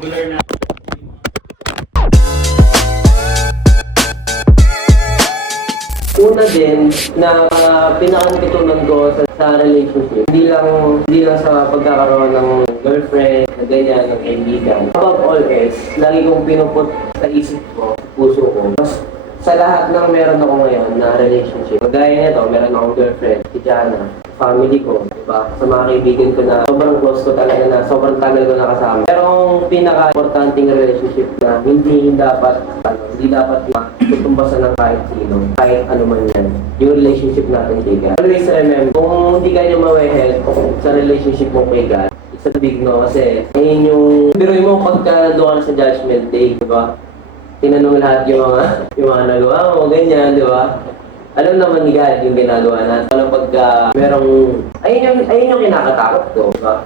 Regular na. Una din na pinakatutunan ko sa relationship, hindi lang sa pagkakaroon ng girlfriend, na ganyan, ng kaibigan. Above all else, lagi kong pinuput sa isip ko, sa puso ko. Mas sa lahat ng meron ako ngayon na relationship, kagaya nito, meron akong girlfriend, si Jana, family ko, diba? Sa mga kaibigan ko na sobrang close ko talaga na sobrang tagal ko nakasama. Pero ang pinaka-importanting relationship na hindi dapat tutumbasan ng kahit sino, kahit ano man yan. Yung relationship natin kay God. Always remember, kung hindi ka niya ma-help sa relationship mo kay God, it's a big no kasi ayun yung pero mo pagka doon sa judgment day, diba? Tinanong lahat yung mga nagawa mo, ganyan, di ba? Alam naman ni God yung ginagawa natin. Alam pagka merong, ayun yung kinakatakot ko, di ba?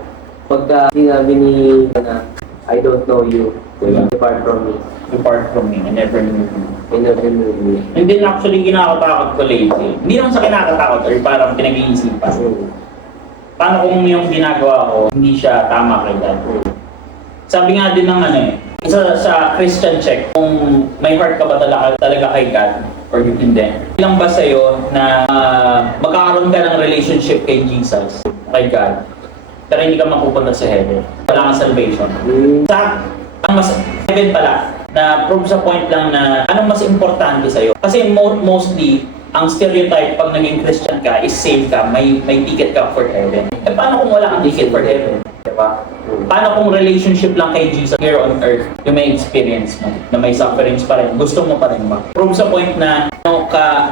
Pagka sinabi ni na, I don't know you, di ba? Depart from me. Depart from me, I never knew you. I never knew you. Hindi na actually kinakatakot ko lately. Hindi naman sa kinakatakot or parang pinag-iisipan. Paano kung yung ginagawa ko, hindi siya tama kay God? Sabi nga din ng isa sa Christian check, kung may heart ka ba talaga kay God or hindi. Ilang ba sa'yo na magkakaroon ka ng relationship kay Jesus, kay God, pero hindi ka mapupunta sa heaven. Wala kang salvation. Ang mas heaven pala, na prove sa point lang na anong mas importante sa'yo. Kasi mostly, ang stereotype pag naging Christian ka is save ka, may ticket ka for heaven. Eh paano kung wala kang ticket for heaven? Diba? Paano kung relationship lang kay Jesus here on earth, yung may experience mo, na may sufferings pa rin, gusto mo pa rin ba? Prove sa point na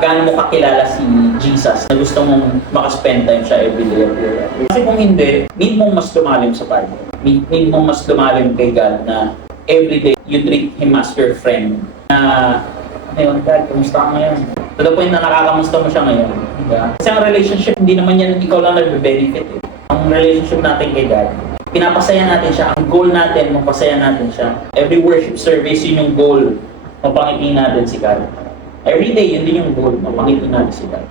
gaano mo kakilala si Jesus, na gusto mong makaspend time siya every day of your life. Kasi kung hindi, need mong mas lumalim sa Bible. Need mong mas lumalim kay God na every day you treat Him as your friend. Na, ngayon, God, kamusta ka ngayon? To the point na nakakamusta mo siya ngayon. Diba? Kasi ang relationship, hindi naman yan ikaw lang nagbe-benefit. Ang relationship natin kay God, pinapasaya natin siya. Ang goal natin, mapasaya natin siya. Every worship service, yun yung goal. Mapangiti natin si God. Every day, yun din yung goal. Mapangiti natin si God.